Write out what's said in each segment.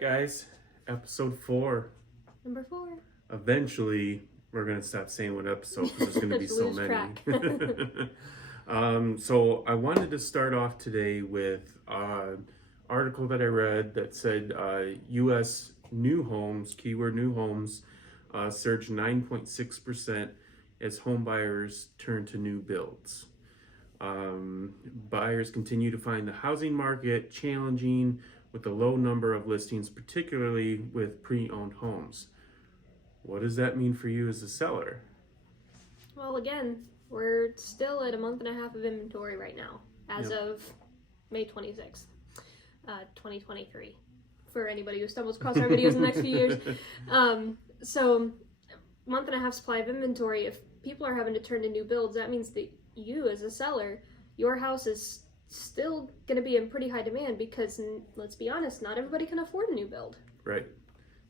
right, guys, episode 4. Number 4. Eventually, we're going to stop saying what episode because there's going to be so many. So I wanted to start off today with an article that I read that said U.S. new homes, keyword new homes, surged 9.6% as home buyers turn to new builds. Buyers continue to find the housing market challenging with the low number of listings, particularly with pre-owned homes. What does that mean for you as a seller? Well, again, we're still at a month and a half of inventory right now, as of May 26th, 2023, for anybody who stumbles across our videos in the next few years. So, month and a half supply of inventory. If people are having to turn to new builds, that means that you, as a seller, your house is still going to be in pretty high demand because, let's be honest, not everybody can afford a new build. Right.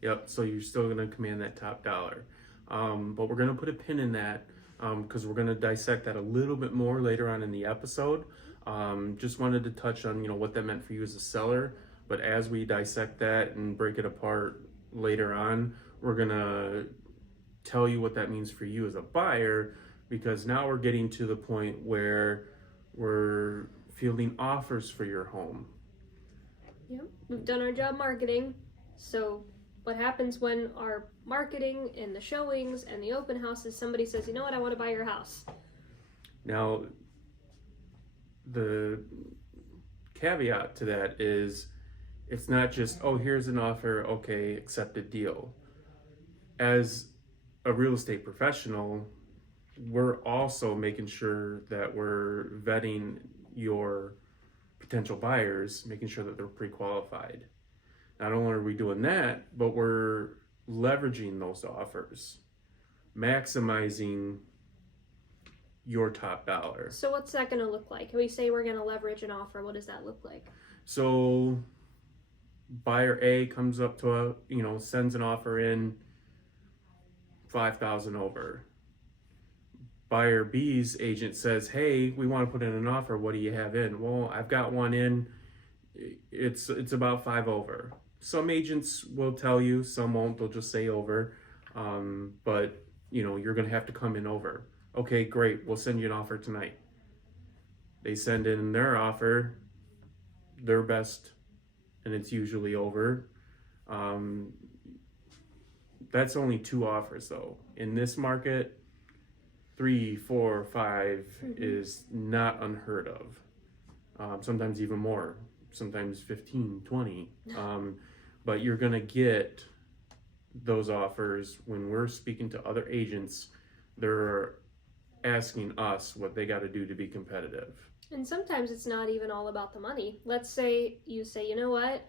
Yep. So you're still going to command that top dollar. But we're going to put a pin in that because we're going to dissect that a little bit more later on in the episode. Just wanted to touch on, what that meant for you as a seller. But as we dissect that and break it apart later on, we're going to tell you what that means for you as a buyer, because now we're getting to the point where we're fielding offers for your home. Yep. We've done our job marketing. So what happens when our marketing and the showings and the open houses, somebody says, you know what, I want to buy your house. Now, the caveat to that is it's not just, oh, here's an offer, okay, accept a deal. As a real estate professional, we're also making sure that we're vetting your potential buyers, making sure that they're pre-qualified. Not only are we doing that, but we're leveraging those offers, maximizing your top dollar. So what's that going to look like? Can we say we're going to leverage an offer? What does that look like? So buyer A comes up to sends an offer in $5,000 over. Buyer B's agent says, hey, we want to put in an offer. What do you have in? Well, I've got one in. It's about 5 over. Some agents will tell you, some won't. They'll just say over. But, you're going to have to come in over. Okay, great. We'll send you an offer tonight. They send in their offer, their best, and it's usually over. That's only 2 offers, though. In this market, 3, 4, 5 is not unheard of. Sometimes even more. Sometimes 15, 20. But you're going to get those offers when we're speaking to other agents. They're asking us what they got to do to be competitive. And sometimes it's not even all about the money. Let's say you say, you know what?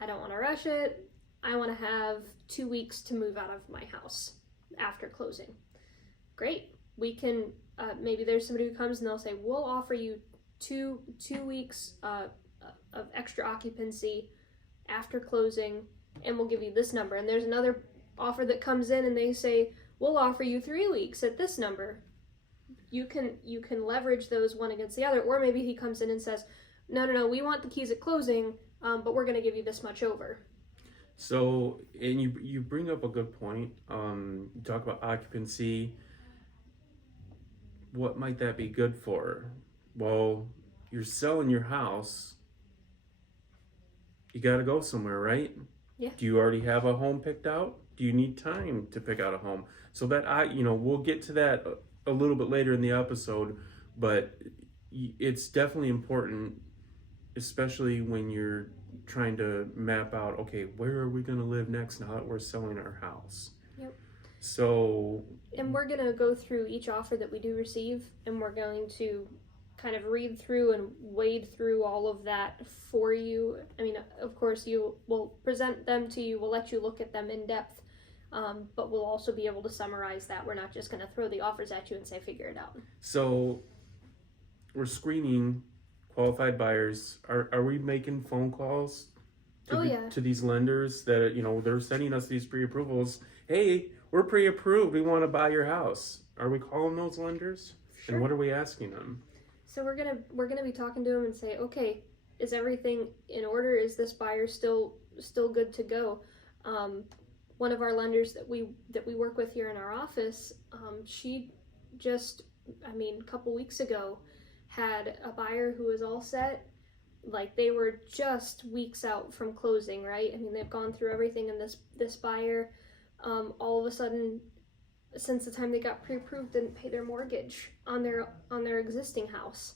I don't want to rush it. I want to have 2 weeks to move out of my house after closing. Great. We can, maybe there's somebody who comes and they'll say, we'll offer you two weeks of extra occupancy after closing, and we'll give you this number. And there's another offer that comes in and they say, we'll offer you 3 weeks at this number. You can leverage those one against the other. Or maybe he comes in and says, no, we want the keys at closing, but we're going to give you this much over. So, and you bring up a good point. You talk about occupancy. What might that be good for? Well, you're selling your house. You got to go somewhere, right? Yeah. Do you already have a home picked out? Do you need time to pick out a home? So that we'll get to that a little bit later in the episode, but it's definitely important, especially when you're trying to map out, okay, where are we going to live next now that we're selling our house? Yep. So, and we're going to go through each offer that we do receive, and we're going to kind of read through and wade through all of that for you. I mean, of course, you will present them to you. We'll let you look at them in depth, but we'll also be able to summarize that. We're not just going to throw the offers at you and say, figure it out. So we're screening qualified buyers. Are we making phone calls to these lenders that, they're sending us these pre-approvals? Hey, we're pre-approved. We want to buy your house. Are we calling those lenders? Sure. And what are we asking them? So we're gonna be talking to them and say, okay, is everything in order? Is this buyer still still good to go. One of our lenders that we work with here in our office, she just, a couple weeks ago, had a buyer who was all set. Like, they were just weeks out from closing, right? I mean, they've gone through everything, and this buyer, all of a sudden, since the time they got pre-approved, didn't pay their mortgage on their existing house.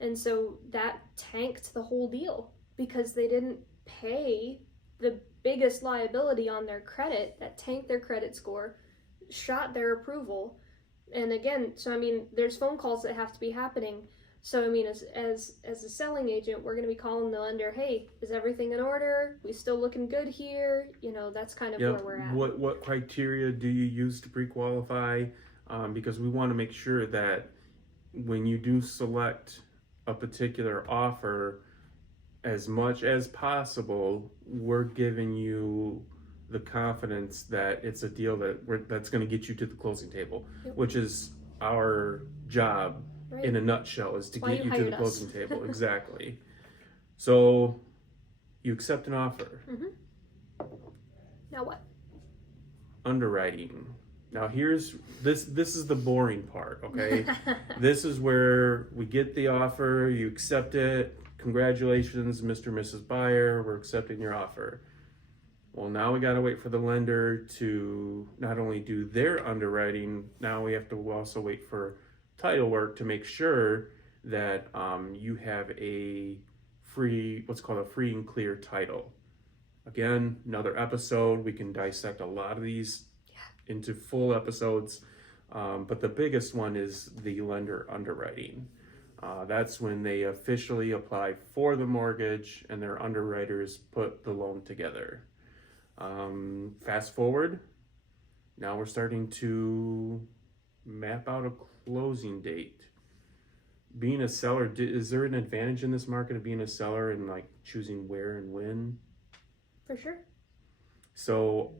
And so that tanked the whole deal because they didn't pay the biggest liability on their credit. That tanked their credit score, shot their approval. And again, so there's phone calls that have to be happening. So as a selling agent, we're going to be calling the lender, hey, is everything in order? We still looking good here? That's kind of where we're at. What criteria do you use to pre-qualify? Because we want to make sure that when you do select a particular offer, as much as possible, we're giving you the confidence that it's a deal that's going to get you to the closing table, which is our job. Right. In a nutshell, is to get you to the closing table. Exactly. So you accept an offer. Mm-hmm. Now what? Underwriting. Now here's this is the boring part, okay? This is where we get the offer, you accept it. Congratulations, Mr. and Mrs. Buyer, we're accepting your offer. Well, now we got to wait for the lender to not only do their underwriting, now we have to also wait for title work to make sure that you have what's called a free and clear title. Again, another episode. We can dissect a lot of these into full episodes, but the biggest one is the lender underwriting. That's when they officially apply for the mortgage and their underwriters put the loan together. Fast forward, now we're starting to map out a closing date. Being a seller, is there an advantage in this market of being a seller and like choosing where and when? For sure. So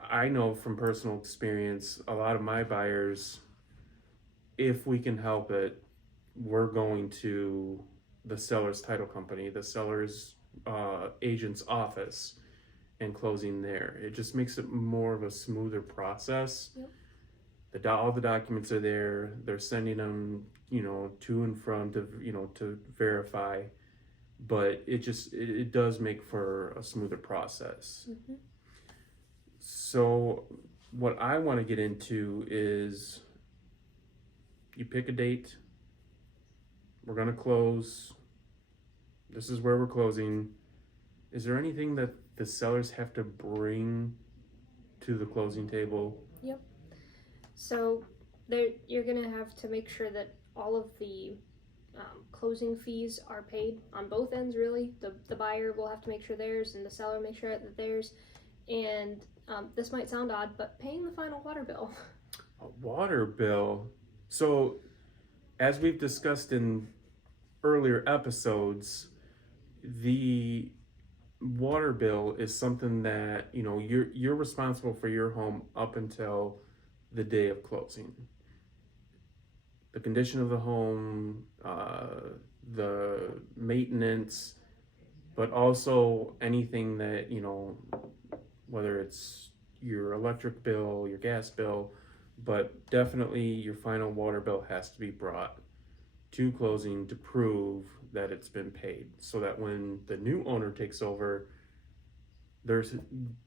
I know from personal experience, a lot of my buyers, if we can help it, we're going to the seller's title company, the seller's agent's office, and closing there. It just makes it more of a smoother process. Yep. All the documents are there. They're sending them, to and from to verify, but it does make for a smoother process. Mm-hmm. So what I want to get into is you pick a date. We're going to close. This is where we're closing. Is there anything that the sellers have to bring to the closing table? Yep. So you're going to have to make sure that all of the closing fees are paid on both ends, really. The buyer will have to make sure theirs, and the seller make sure that theirs. And this might sound odd, but paying the final water bill. A water bill? So, as we've discussed in earlier episodes, the water bill is something that, you're responsible for your home up until the day of closing. The condition of the home, the maintenance, but also anything that, whether it's your electric bill, your gas bill, but definitely your final water bill has to be brought to closing to prove that it's been paid, so that when the new owner takes over, they're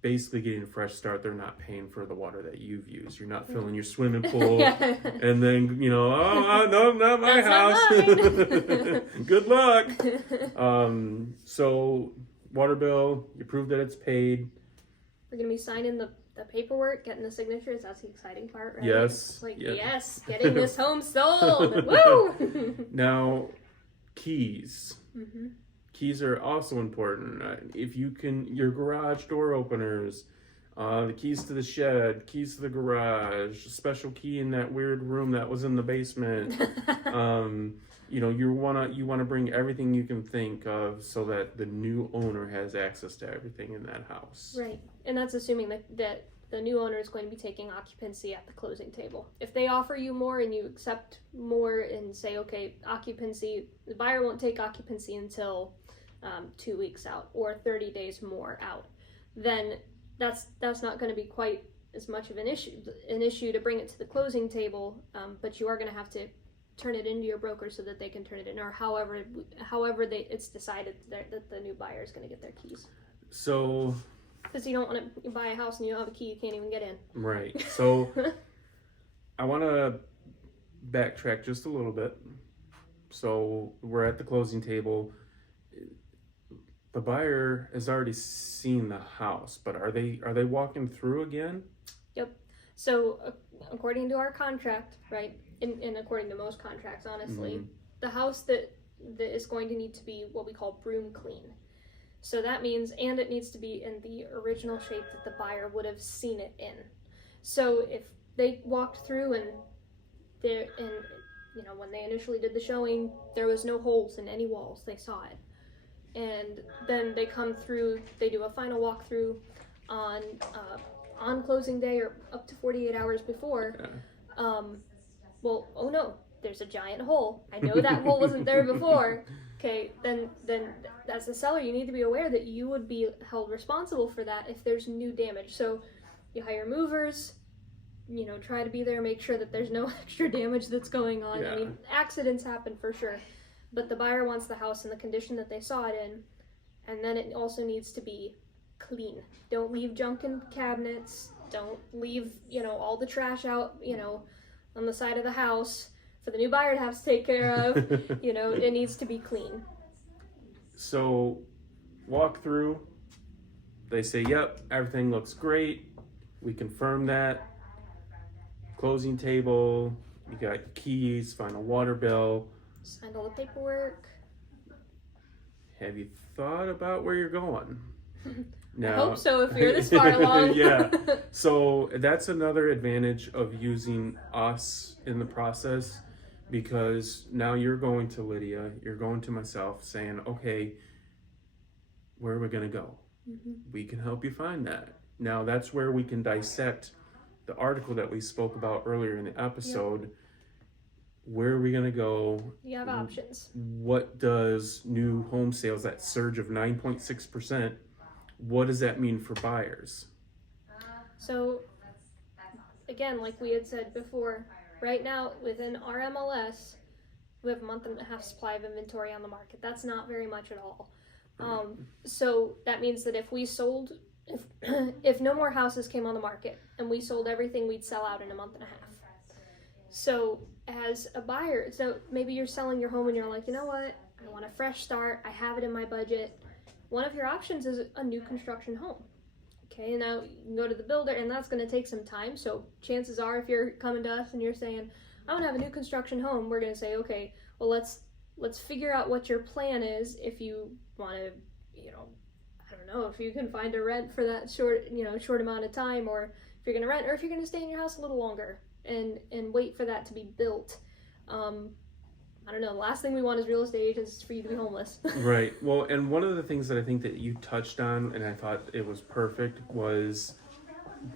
basically getting a fresh start. They're not paying for the water that you've used. You're not filling your swimming pool and then, no, not my house. Good luck. So water bill, you prove that it's paid. We're going to be signing the paperwork, getting the signatures. That's the exciting part, right? Yes. It's like, yes, getting this home sold. Woo! Now, keys. Mm-hmm. Keys are also important. If you can, your garage door openers, the keys to the shed, keys to the garage, a special key in that weird room that was in the basement. You want to bring everything you can think of so that the new owner has access to everything in that house. Right, and that's assuming that the new owner is going to be taking occupancy at the closing table. If they offer you more and you accept more and say, okay, occupancy, the buyer won't take occupancy until 2 weeks out or 30 days more out. then that's not going to be quite as much of an issue to bring it to the closing table. But you are going to have to turn it into your broker so that they can turn it in, or however it's decided that the new buyer is going to get their keys. So, because you don't want to buy a house and you don't have a key, you can't even get in. Right. So I want to backtrack just a little bit. So we're at the closing table. The buyer has already seen the house, but are they walking through again? Yep. So according to our contract, right, and according to most contracts, honestly, the house that is going to need to be what we call broom clean. So that means, and it needs to be in the original shape that the buyer would have seen it in. So if they walked through and when they initially did the showing, there was no holes in any walls, they saw it. And then they come through, they do a final walkthrough on closing day or up to 48 hours before. Well, oh no, there's a giant hole. I know that hole wasn't there before. Okay, then as a seller, you need to be aware that you would be held responsible for that if there's new damage. So you hire movers, try to be there, make sure that there's no extra damage that's going on. Yeah. I mean, accidents happen for sure, but the buyer wants the house in the condition that they saw it in, and then it also needs to be clean. Don't leave junk in cabinets. Don't leave, all the trash out, on the side of the house for the new buyer to have to take care of. It needs to be clean. So walk through, they say, yep, everything looks great. We confirm that. Closing table, you got your keys, final water bill. Signed all the paperwork. Have you thought about where you're going? I hope so if you're this far along. Yeah. So that's another advantage of using us in the process, because now you're going to Lydia, you're going to myself saying, okay, where are we going to go? We can help you find that. Now that's where we can dissect the article that we spoke about earlier in the episode. Yep. Where are we going to go? You have options. What does new home sales, that surge of 9.6%, what does that mean for buyers? So, again, like we had said before, right now within our MLS, we have a month and a half supply of inventory on the market. That's not very much at all. So that means that if we sold, if no more houses came on the market and we sold everything, we'd sell out in a month and a half. So as a buyer, so maybe you're selling your home and you're like, you know what, I want a fresh start, I have it in my budget. One of your options is a new construction home. Okay, now you can go to the builder, and that's going to take some time. So chances are, if you're coming to us and you're saying, I want to have a new construction home, we're going to say, okay, well, let's figure out what your plan is. If you want to, I don't know, if you can find a rent for that short amount of time, or if you're going to rent, or if you're going to stay in your house a little longer and wait for that to be built. I don't know, the last thing we want as real estate agents is for you to be homeless. Right. Well, and one of the things that I think that you touched on, and I thought it was perfect, was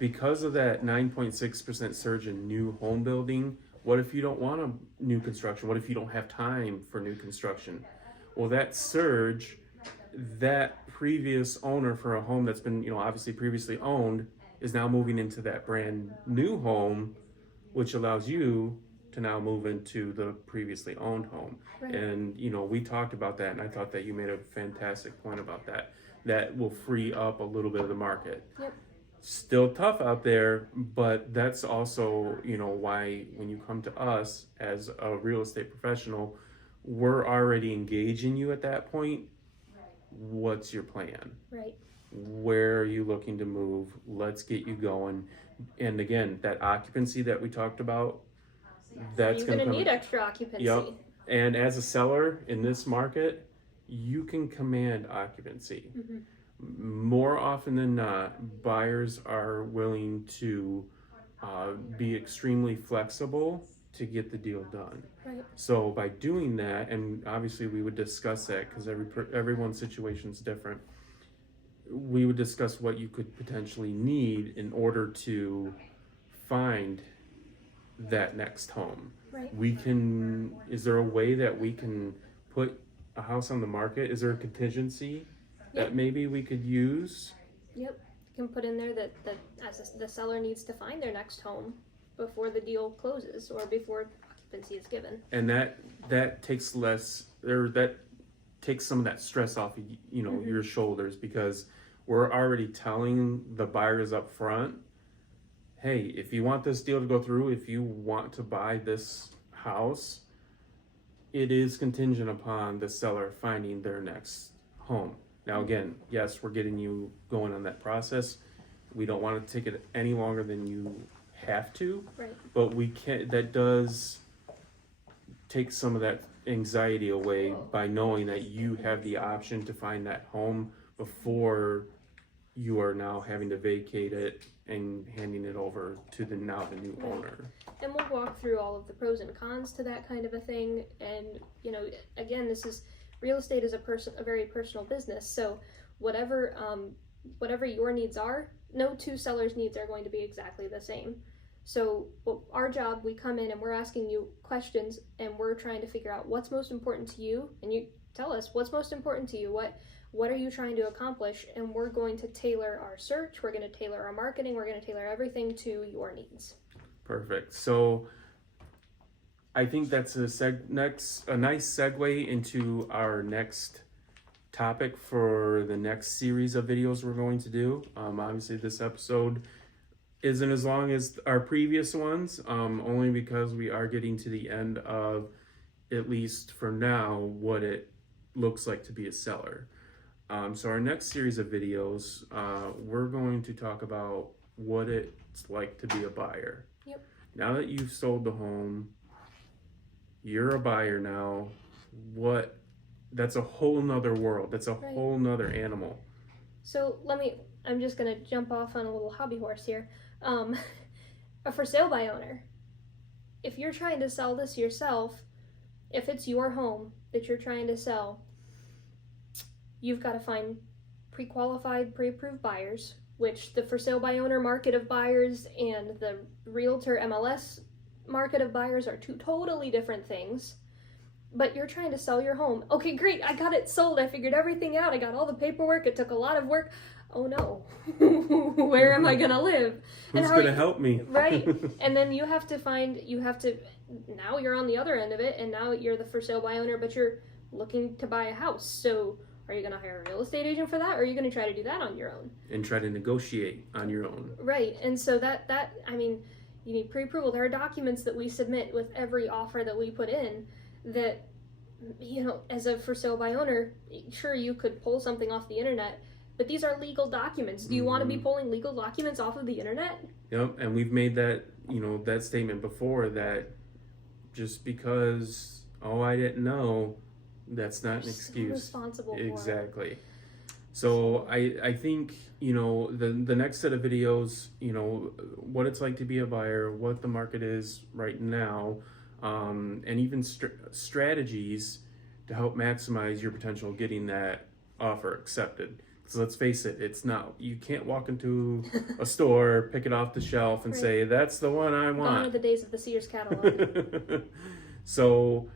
because of that 9.6% surge in new home building, what if you don't want a new construction? What if you don't have time for new construction? Well, that surge, that previous owner for a home that's been, obviously previously owned, is now moving into that brand new home, which allows you to now move into the previously owned home. Right. And, we talked about that, and I thought that you made a fantastic point about that. That will free up a little bit of the market. Yep. Still tough out there, but that's also, why when you come to us as a real estate professional, we're already engaging you at that point. What's your plan? Right. Where are you looking to move? Let's get you going. And again, that occupancy that we talked about, that's going to need extra occupancy. Yep. And as a seller in this market, you can command occupancy. More often than not, buyers are willing to be extremely flexible to get the deal done. Right. So by doing that, and obviously we would discuss that because everyone's situation is different, we would discuss what you could potentially need in order to find that next home. Right. Is there a way that we can put a house on the market? Is there a contingency that maybe we could use? Yep. can put in there that the seller needs to find their next home before the deal closes or before occupancy is given. And that takes that takes some of that stress off of, your shoulders, because we're already telling the buyers up front, hey, if you want this deal to go through, if you want to buy this house, it is contingent upon the seller finding their next home. Now, again, yes, we're getting you going on that process. We don't want to take it any longer than you have to, right? But we can. That does take some of that anxiety away by knowing that you have the option to find that home before you are now having to vacate it and handing it over to the new owner. And we'll walk through all of the pros and cons to that kind of a thing. And again, real estate is a very personal business. So whatever your needs are, no two sellers' needs are going to be exactly the same. So our job, we come in and we're asking you questions and we're trying to figure out what's most important to you, and you tell us what's most important to you. What are you trying to accomplish? And we're going to tailor our search. We're going to tailor our marketing. We're going to tailor everything to your needs. Perfect. So I think that's a nice segue into our next topic for the next series of videos we're going to do. Obviously, this episode isn't as long as our previous ones, only because we are getting to the end of, at least for now, what it looks like to be a seller. So our next series of videos, we're going to talk about what it's like to be a buyer. Yep. Now that you've sold the home, you're a buyer now. That's a whole nother world. That's a whole nother animal. So I'm just going to jump off on a little hobby horse here. A for sale by owner. If you're trying to sell this yourself, if it's your home that you're trying to sell, you've got to find pre-qualified, pre-approved buyers, which the for sale by owner market of buyers and the realtor MLS market of buyers are two totally different things. But you're trying to sell your home. Okay, great, I got it sold. I figured everything out. I got all the paperwork. It took a lot of work. Oh no, where am I going to live? Who's going to help me? Right. And then now you're on the other end of it, and now you're the for sale by owner, but you're looking to buy a house. So are you going to hire a real estate agent for that, or are you going to try to do that on your own? And try to negotiate on your own. Right. And so you need pre-approval. There are documents that we submit with every offer that we put in that, as a for sale by owner, sure, you could pull something off the internet, but these are legal documents. Do you want to be pulling legal documents off of the internet? Yep, and we've made that, that statement before, that just because, I didn't know, that's not an excuse. Responsible for exactly. So I think, the next set of videos, what it's like to be a buyer, what the market is right now, and even strategies to help maximize your potential getting that offer accepted. So let's face it, you can't walk into a store, pick it off the shelf and say, that's the one I want. Gone are the days of the Sears catalog. So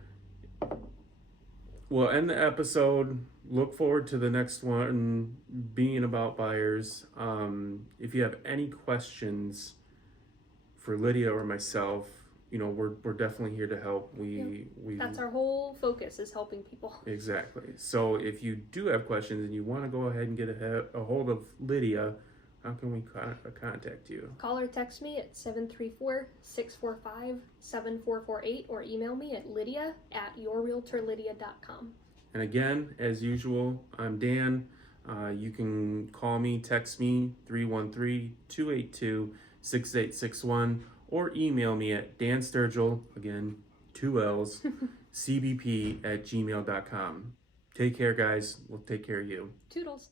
we'll end the episode. Look forward to the next one being about buyers. If you have any questions for Lydia or myself, we're definitely here to help. That's our whole focus, is helping people. Exactly. So if you do have questions and you want to go ahead and get a hold of Lydia, how can we contact you? Call or text me at 734-645-7448 or email me at lydia@yourrealtorlydia.com. And again, as usual, I'm Dan. You can call me, text me, 313-282-6861, or email me at dansturgill, again, 2 L's, cbp@gmail.com. Take care, guys. We'll take care of you. Toodles.